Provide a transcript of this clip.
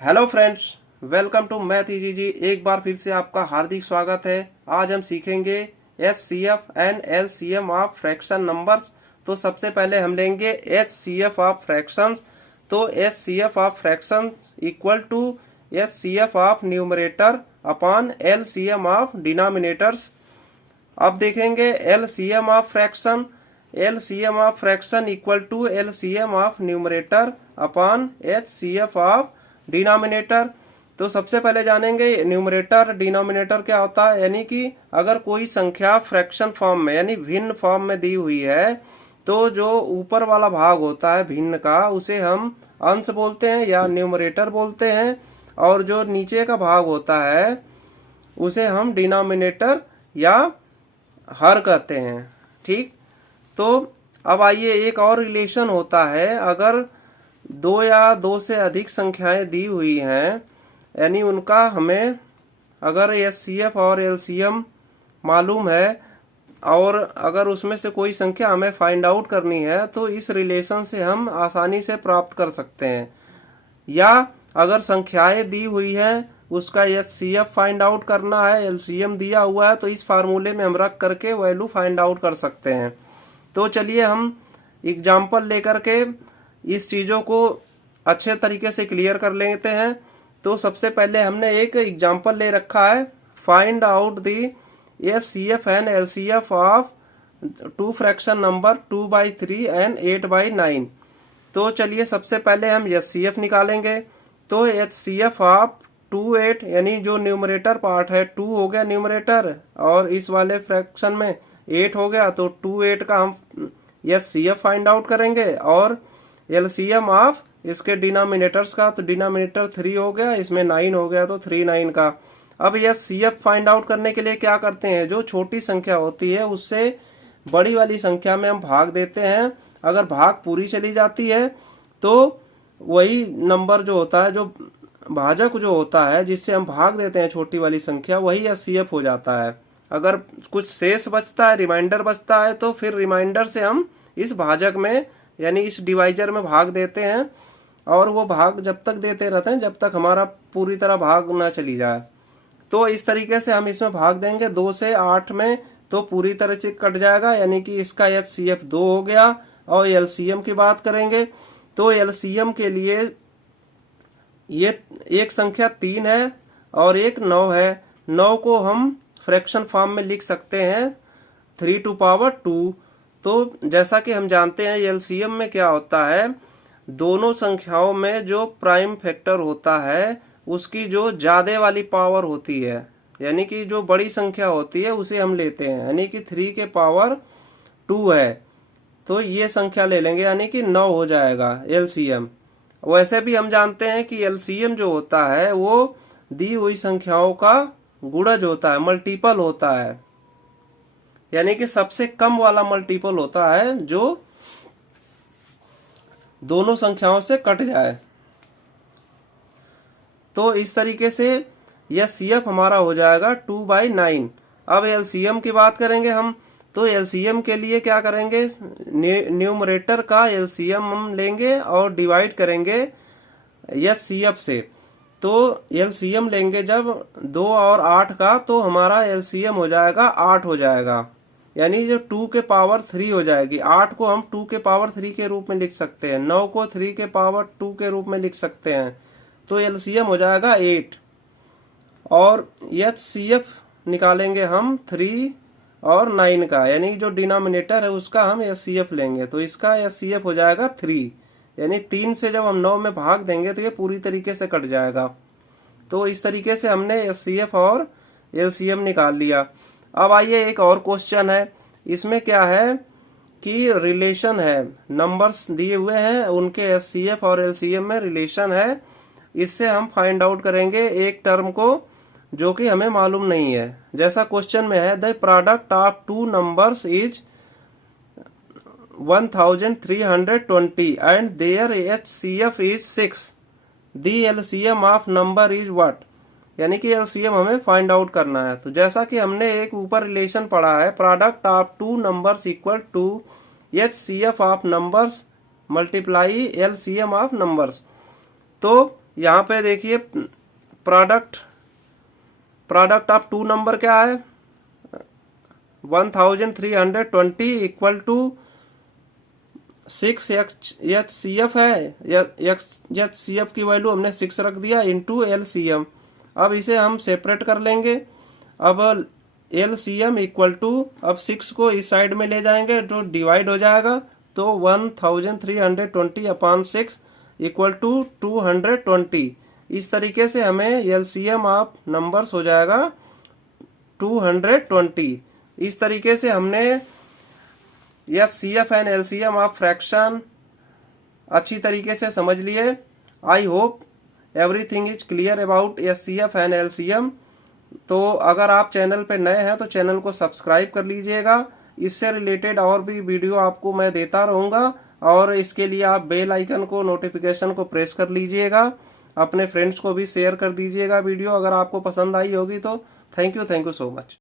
Hello friends, welcome to math easy जी। एक बार फिर से आपका हार्दिक स्वागत है। आज हम सीखेंगे HCF and LCM of fraction numbers. तो सबसे पहले हम लेंगे एचसीएफ ऑफ फ्रैक्शंस। तो HCF of fraction equal to HCF of numerator upon LCM of denominators. अब देखेंगे LCM of fraction. LCM of fraction equal to LCM of numerator upon HCF of denominator. तो सबसे पहले जानेंगे न्यूमरेटर डिनोमिनेटर क्या होता है। यानी कि अगर कोई संख्या फ्रैक्शन फॉर्म में यानी भिन्न फॉर्म में दी हुई है तो जो ऊपर वाला भाग होता है भिन्न का उसे हम अंश बोलते हैं या न्यूमरेटर बोलते हैं, और जो नीचे का भाग होता है उसे हम डिनोमिनेटर या हर कहते हैं। ठीक, तो अब आइए, एक और रिलेशन होता है। अगर दो या दो से अधिक संख्याएं दी हुई हैं, यानी उनका हमें अगर एचसीएफ और एलसीएम मालूम है और अगर उसमें से कोई संख्या हमें फाइंड आउट करनी है तो इस रिलेशन से हम आसानी से प्राप्त कर सकते हैं। या अगर संख्याएं दी हुई है उसका एचसीएफ फाइंड आउट करना है, एलसीएम दिया हुआ है, तो इस फार्मूले में हम रख करके वैल्यू फाइंड आउट कर सकते हैं। तो चलिए हम एग्जाम्पल लेकर के इस चीजों को अच्छे तरीके से क्लियर कर लेते हैं। तो सबसे पहले हमने एक एग्जाम्पल ले रखा है, find out the HCF and LCF of two fraction number 2/3 and 8/9। तो चलिए सबसे पहले हम एचसीएफ निकालेंगे। तो एचसीएफ ऑफ 2, 8 यानी जो न्यूमरेटर पार्ट है 2 हो गया न्यूमरेटर, और इस वाले फ्रैक्शन में 8 हो गया, तो 2, 8 का हम एचसीएफ फाइंड आउट करेंगे। और एलसीएम ऑफ इसके डिनोमिनेटर्स का, तो डिनोमिनेटर 3 हो गया, इसमें 9 हो गया, तो 3 9 का। अब एचसीएफ फाइंड आउट करने के लिए क्या करते हैं, जो छोटी संख्या होती है उससे बड़ी वाली संख्या में हम भाग देते हैं। अगर भाग पूरी चली जाती है तो वही नंबर जो होता है, जो भाजक जो होता है जिससे हम भाग देते हैं छोटी वाली संख्या, वही एचसीएफ हो जाता है। अगर कुछ शेष बचता है, रिमाइंडर बचता है, तो फिर रिमाइंडर से हम इस भाजक में यानी इस डिवाइजर में भाग देते हैं, और वो भाग जब तक देते रहते हैं जब तक हमारा पूरी तरह भाग ना चली जाए। तो इस तरीके से हम इसमें भाग देंगे 2 से 8 में, तो पूरी तरह से कट जाएगा, यानी कि इसका एचसीएफ 2 हो गया। और एलसीएम की बात करेंगे तो एलसीएम के लिए ये एक संख्या 3 है और एक 9 है। 9 को हम फ्रैक्शन फॉर्म में लिख सकते हैं 3⁻²। तो जैसा कि हम जानते हैं एलसीएम में क्या होता है, दोनों संख्याओं में जो प्राइम फैक्टर होता है उसकी जो ज्यादा वाली पावर होती है, यानी कि जो बड़ी संख्या होती है उसे हम लेते हैं, यानी कि 3 के पावर 2 है तो ये संख्या ले लेंगे, यानी कि 9 हो जाएगा एलसीएम। वैसे भी हम जानते हैं कि एलसीएम जो होता है वो दी हुई संख्याओं का गुणज होता है, मल्टीपल होता है, यानी कि सबसे कम वाला मल्टीपल होता है जो दोनों संख्याओं से कट जाए। तो इस तरीके से यह सीएफ हमारा हो जाएगा 2/9। अब एलसीएम की बात करेंगे हम, तो एलसीएम के लिए क्या करेंगे, न्यूमरेटर का एलसीएम हम लेंगे और डिवाइड करेंगे एचसीएफ से। तो एलसीएम लेंगे जब 2 और 8 का, तो हमारा एलसीएम हो जाएगा 8 हो जाएगा, यानी जो 2 के पावर 3 हो जाएगी। 8 को हम 2 के पावर 3 के रूप में लिख सकते हैं, 9 को 3 के पावर 2 के रूप में लिख सकते हैं, तो एलसीएम हो जाएगा 8। और एचसीएफ निकालेंगे हम 3 और 9 का, यानी जो डिनोमिनेटर है उसका हम एचसीएफ लेंगे, तो इसका एचसीएफ हो जाएगा 3, यानी 3 से जब हम 9 में भाग देंगे तो ये पूरी तरीके से कट जाएगा। तो इस तरीके से हमने एचसीएफ और एलसीएम निकाल लिया। अब आइए, एक और क्वेश्चन है। इसमें क्या है कि रिलेशन है, नंबर्स दिए हुए हैं उनके एचसीएफ और एलसीएम में रिलेशन है। इससे हम फाइंड आउट करेंगे एक टर्म को जो कि हमें मालूम नहीं है। जैसा क्वेश्चन में है, the product of 2 numbers is 1320 and their HCF is 6। The LCM of number is what, यानी कि एलसीएम हमें फाइंड आउट करना है। तो जैसा कि हमने एक ऊपर रिलेशन पढ़ा है, product of 2 numbers equal to HCF of numbers multiply LCM of numbers. तो यहाँ पे देखिए प्रोडक्ट ऑफ टू नंबर क्या है 1320 equal to 6 H C F है। एच सी एफ की वैल्यू हमने 6 रख दिया इंटू LCM। अब इसे हम सेपरेट कर लेंगे। अब LCM इक्वल टू, अब 6 को इस साइड में ले जाएंगे तो डिवाइड हो जाएगा, तो 1320 अपॉन 6 इक्वल टू 220। इस तरीके से हमें LCM ऑफ नंबर्स हो जाएगा 220। इस तरीके से हमने SCF and LCM of fraction अच्छी तरीके से समझ लिए। I hope everything is clear about SCF and LCM। तो अगर आप चैनल पे नए हैं तो चैनल को सब्सक्राइब कर लीजिएगा। इससे रिलेटेड और भी वीडियो आपको मैं देता रहूँगा, और इसके लिए आप बेल आइकन को, नोटिफिकेशन को प्रेस कर लीजिएगा। अपने फ्रेंड्स को भी शेयर कर दीजिएगा वीडियो अगर आपको पसंद आई होगी तो। Thank you so much.